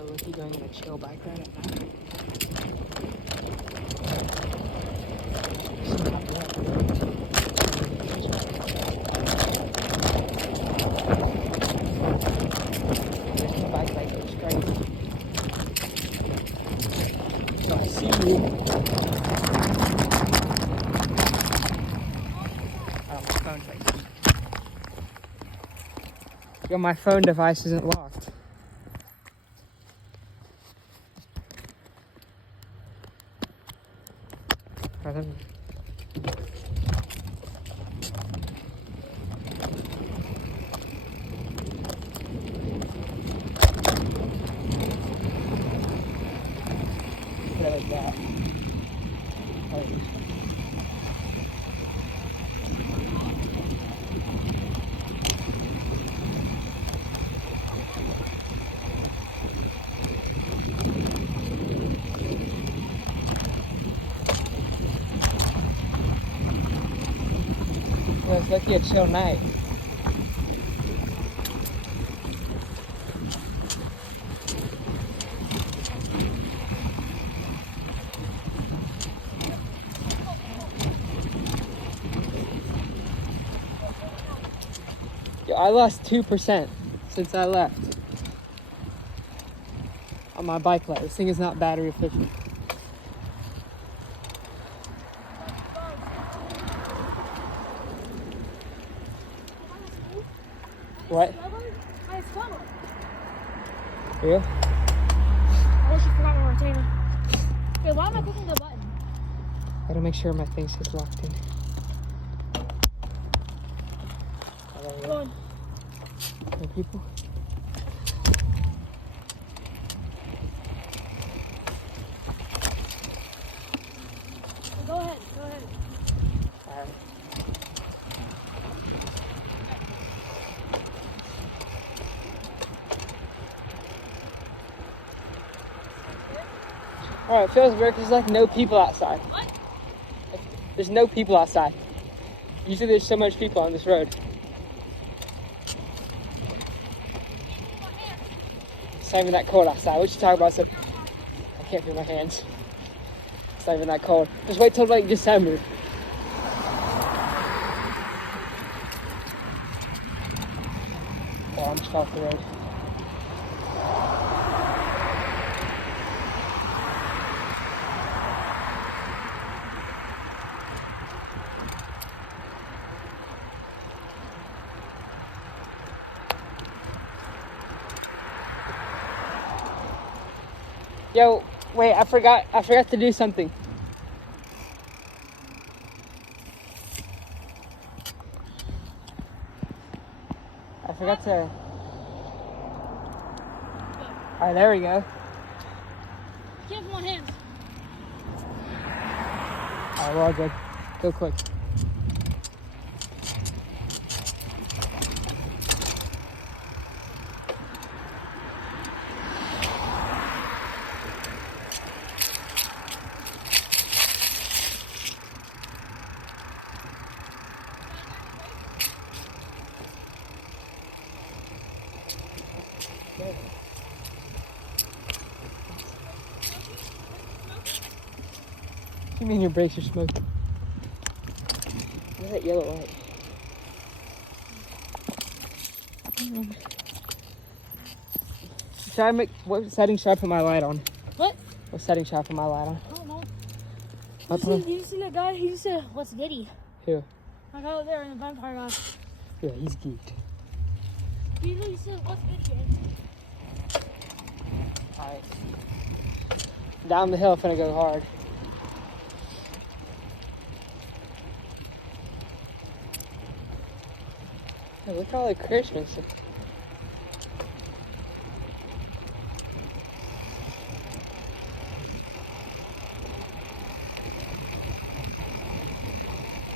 go with you going on a chill bike ride at night. There's no bike ride goes straight. So I see you. Oh, my phone's right here. Yo, my phone device isn't locked. I don't know. Put it like that. Well, it's lucky a chill night. Yo, I lost 2% since I left on my bike light. This thing is not battery efficient. What? Yeah? I wish you forgot my retainer. Wait, why am I clicking the button? Gotta make sure my face is locked in. Oh, there we Go go. on. No people? Go ahead, go ahead. Alright. Alright, it feels weird because there's like no people outside. What? There's no people outside. Usually there's so much people on this road. It's not even that cold outside. What you talking about? I can't feel my hands. It's not even that cold. Just wait till like December. Oh, I'm just off the road. Yo, wait, I forgot to do something. I forgot to. Alright, there we go. Can't feel my hands. Alright, we're all good. Go quick. What do you mean your brakes are smoking? What's that yellow light? Should I make, what setting should I put my light on? What? What setting should I put my light on? I don't know. I put- You see that guy? He said, what's Diddy? Who? I got out there in the vampire guy. Yeah, he's geeked. He literally said, what's Diddy? Alright. Down the hill, finna go hard. Hey, look at all the Christmas.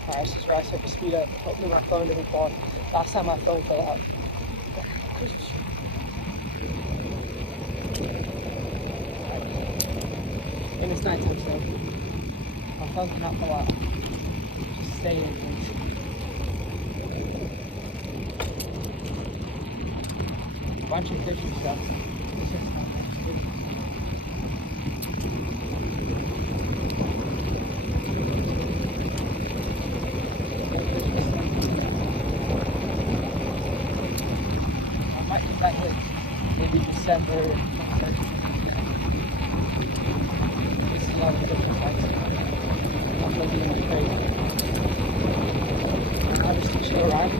Alright, this is where I start to speed up. Hopefully my phone doesn't fall. Last time my phone fell out. And it's nighttime, so my phone cannot fall out. Just stay in, please. Bunch of Christmas stuff. It's just not much. be December. This is all the different lights. I'm looking at my crazy. I'm just a chill ride.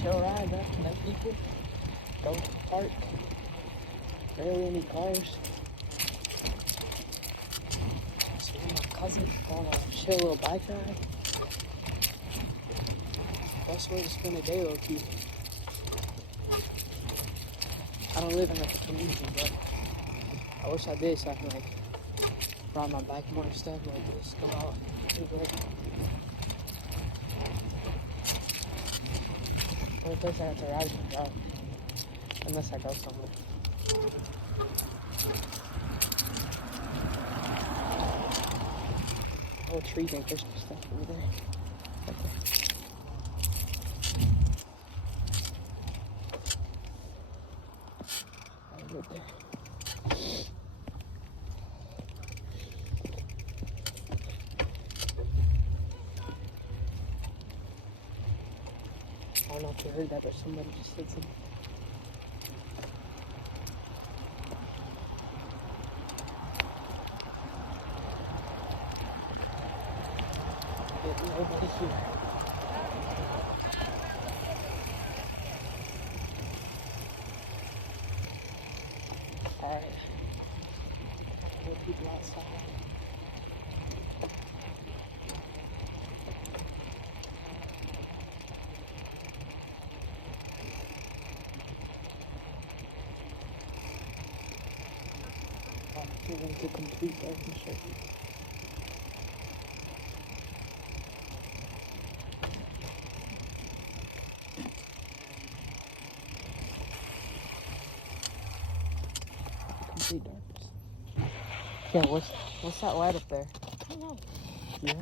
Chill ride, bro. No people. Go to the park. Barely any cars. Just me and my cousin on a chill little bike ride. Best way to spend a day, low key. I don't live in like a community, but I wish I did so I can like ride my bike more and stuff. Like just go out everywhere. The only place I have to ride is my dog. Unless I go somewhere. Whole trees and Christmas stuff over there. Okay. I'll get there. I don't know if you heard that, but somebody just said something. Nobody here. Alright. More people outside. I'm going to complete darkness right here. Complete darkness. Yeah, what's that light up there? I don't know. Yeah?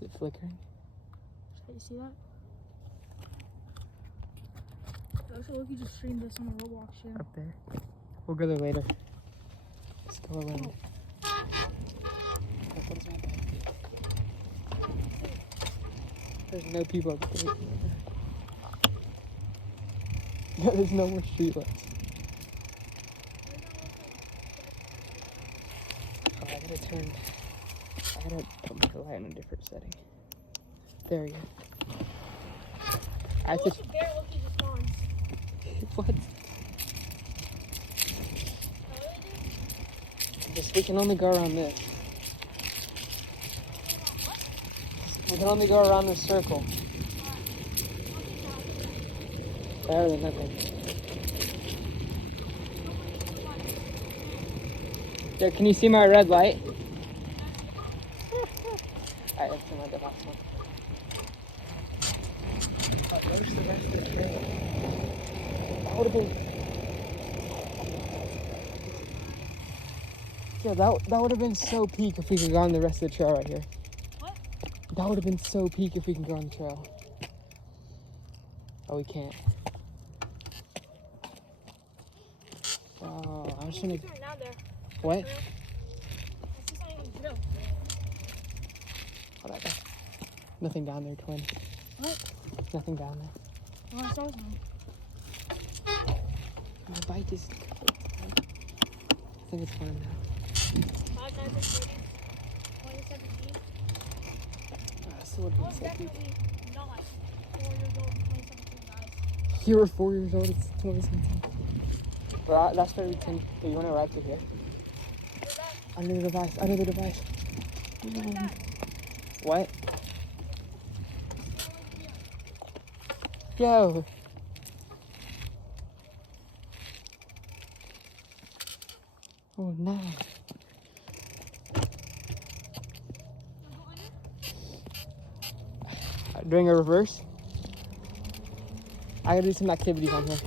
Is it flickering? Did you see that? Also, look, you just streamed this on the Roblox show. Up there. We'll go there later. Let's go around. What is my bag? There's no people up there. There's no more streetlights. Oh, I gotta put my light in a different setting. There we go. I Look, just. the bear, look, he just spawns. What? Just we can only go around this. We can only go around this circle. Better than nothing. There, can you see my red light? Alright, let's see my last one. Where's the rest of the trail? That would have been. Yeah, that would have been so peak if we could go on the rest of the trail right here. What? That would have been so peak if we can go on the trail. Oh, we can't. Oh, I was trying to. Down there. What? I see something in the drill. Oh, that guy. Nothing down there, twin. What? Nothing down there. Oh, I saw something. My bike is. I think it's fine now. 5 times 30, 2017. I still would I have was been so peak. definitely not 4 years old in 2017, guys. You were 4 years old. It's 2017. But that's 32. Do you want to ride to here? Where's that? Under the device. Under the device. What? Yo. Oh no. Doing a reverse. I gotta do some activities on here.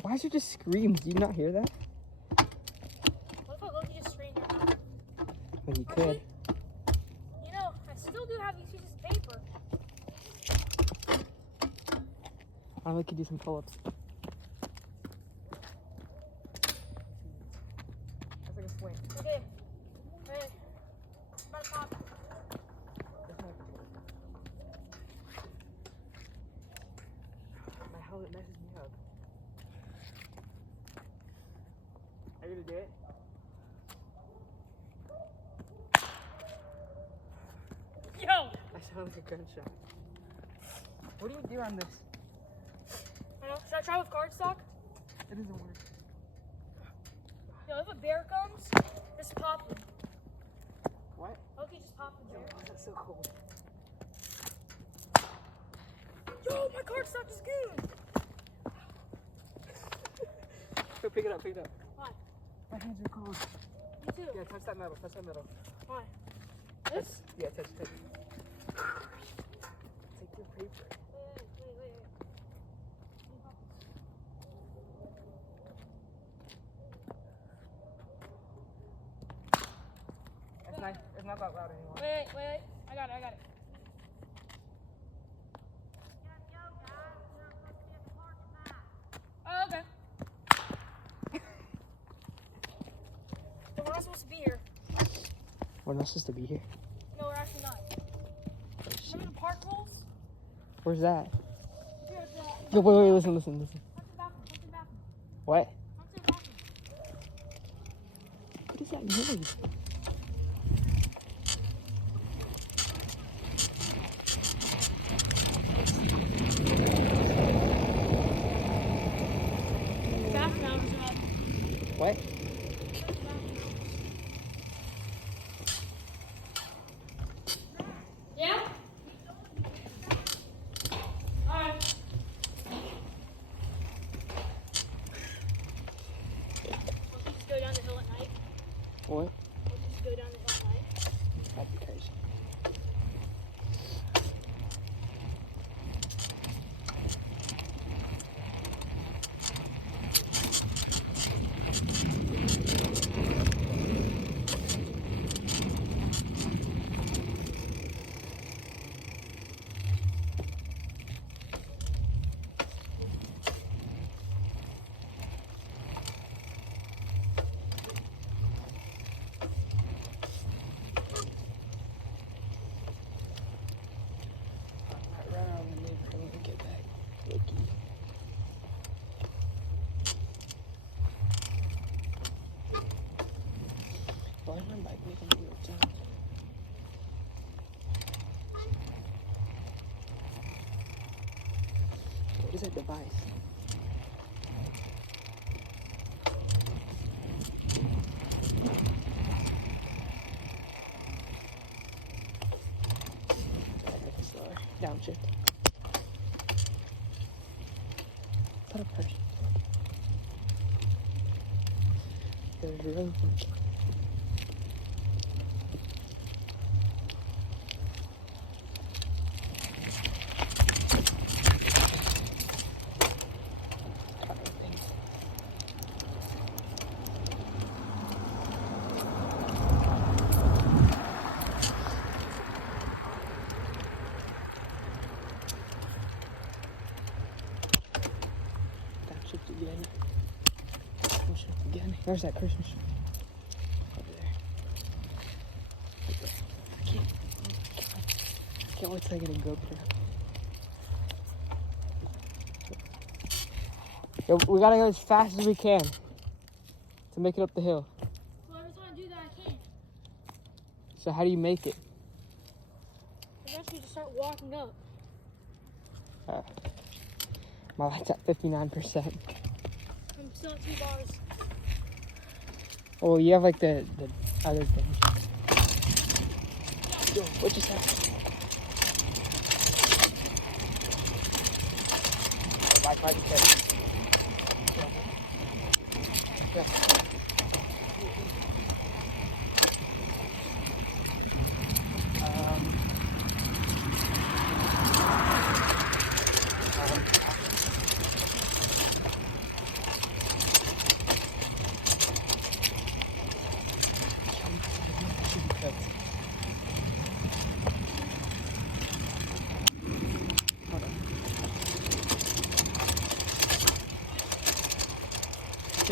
Why is it just screams? Do you not hear that? What if I look you just scream your mouth? Well, you could. You know, I still do have these pieces of paper. I think you do some pull-ups. That's like a swing. Okay. Hey. About to pop. My helmet messes me up. Are you gonna do it? Yo! I sound like a gunshot. What do you do on this? I know. Should I try with cardstock? It doesn't work. Yo, if a bear comes, just pop him. What? Okay, just pop the bear. Oh, that's so cold. Yo, my cardstock is good! Go pick it up, pick it up. Why? My hands are cold. Me too. Yeah, touch that metal, touch that metal. Why? This? Yeah, touch. Take your paper. Wait. It's not that loud anymore. Wait. I got it. Oh, okay. So we're not supposed to be here. We're not supposed to be here. No, we're actually not. Oh, shit. Remember the park rules? Where's that? Here, it's Yo, wait, listen. Come to the bathroom. What? Come to the bathroom. What is that noise? Bathroom hours are up. What? Yeah? Alright. Won't you just go down the hill at night? What? Won't you just go down the hill at night? That'd be crazy. Why is my bike making weird sounds? What is that device? Downshift. Put a person. There's your other one. Downshift again. Downshift again. Where's that Christmas tree? Over there. Right there. I can't wait till I get a GoPro. Yo, we gotta go as fast as we can to make it up the hill. Well, every time I do that, I can't. So how do you make it? Eventually, just start walking up. My light's at 59%. And I'm still at 2 bars. Oh, you have like the other thing. Yo, what just happened? The bike might be cut. Yeah.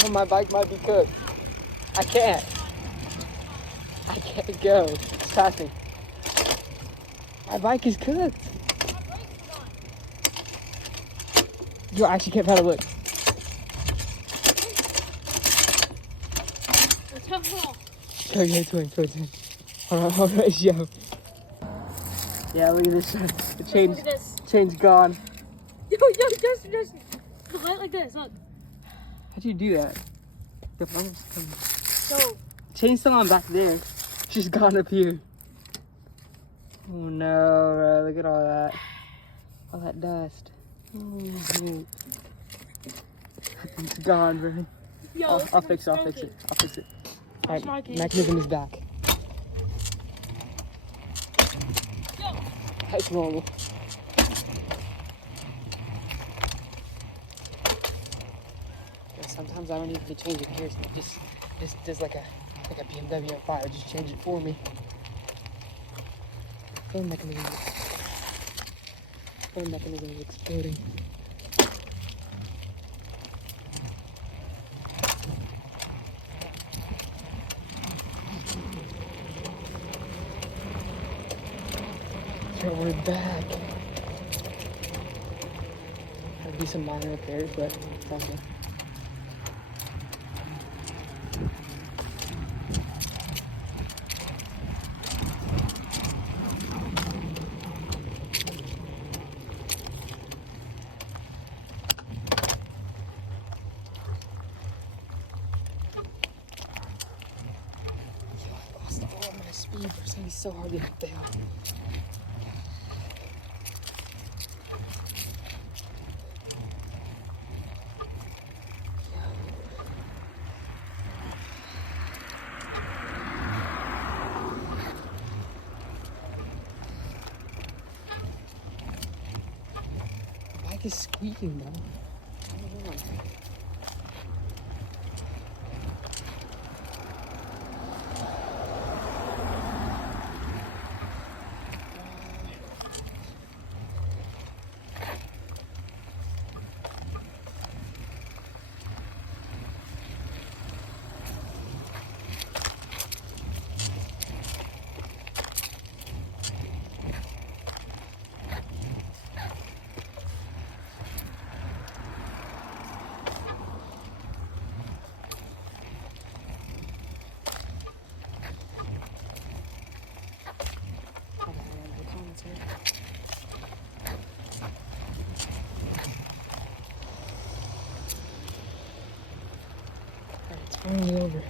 Yo, my bike might be cooked. I can't go. Stop me. My bike is cooked. Yo, I actually can't pedal. Look. Go, twin. Hold on, yo. Yeah, look at this. The Look at this. chain's gone. Yo, just light like this. Look. How'd you do that? The phone's coming. So. Chain's still on back there. She's gone up here. Oh no, bro. Look at all that. All that dust. Oh, it's gone, bro. Yo, I'll fix it. Alright, mechanism is back. Yo. That's normal. Yeah, sometimes I don't even need to change it gears. Just does like a BMW M5. Just change it for me. Phone mechanism is exploding. So we're back. There'll be some minor repairs, but it's all good. Speed, it's gonna be so hard to get down. The bike is squeaking, bro. It's finally over.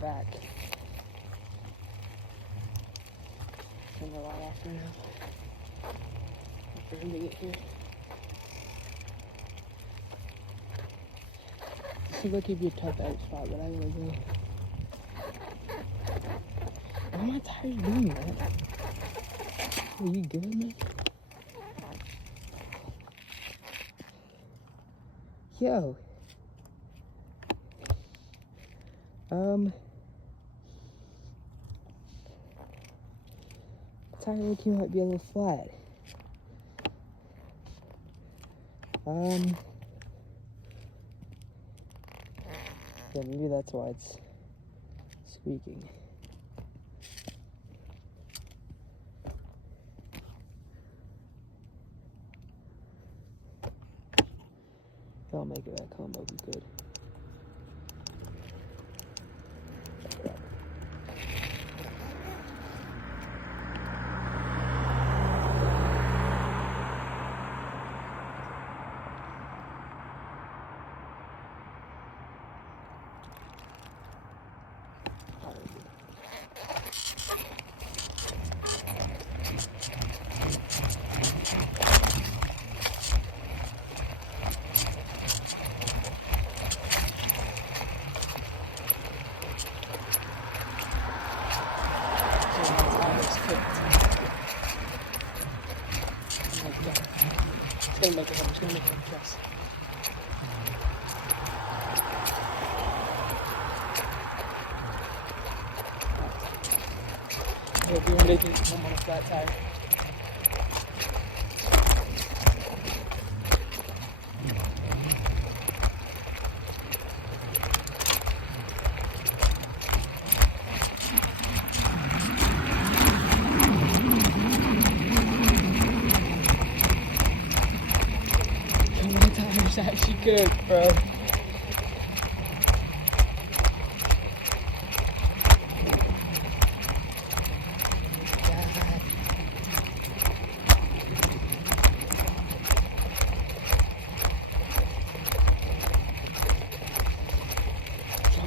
Back. Turn the light off for now. Wait for him to get here. This is like it'd be a tough edit spot, but I gotta go. What are my tires doing, man? Are you good, man? Yo. Tire looking might be a little flat. Yeah, maybe that's why it's squeaking. If I'll make it back home, that'll be good. It's gonna make it home. It's gonna make it home. Trust. You'll be making it home on a flat tire. My tire's actually good, bro.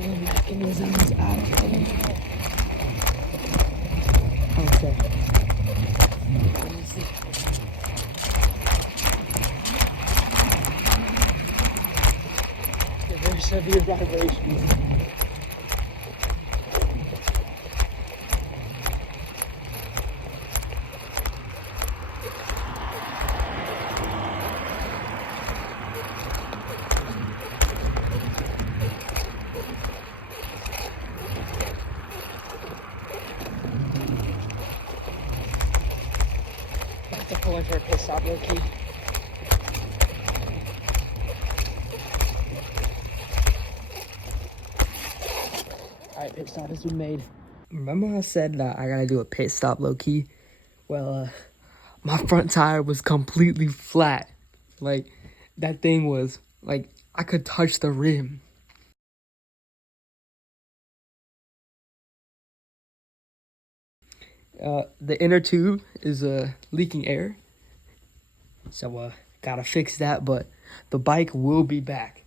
Mechanisms out of here. Okay. Let me see. Yeah, very severe vibrations. I have to pull in for a pit stop, low key. Alright, pit stop has been made. Remember I said that I gotta do a pit stop, low key? Well, my front tire was completely flat. Like, that thing was, like, I could touch the rim. The inner tube is leaking air. So, gotta fix that, but the bike will be back.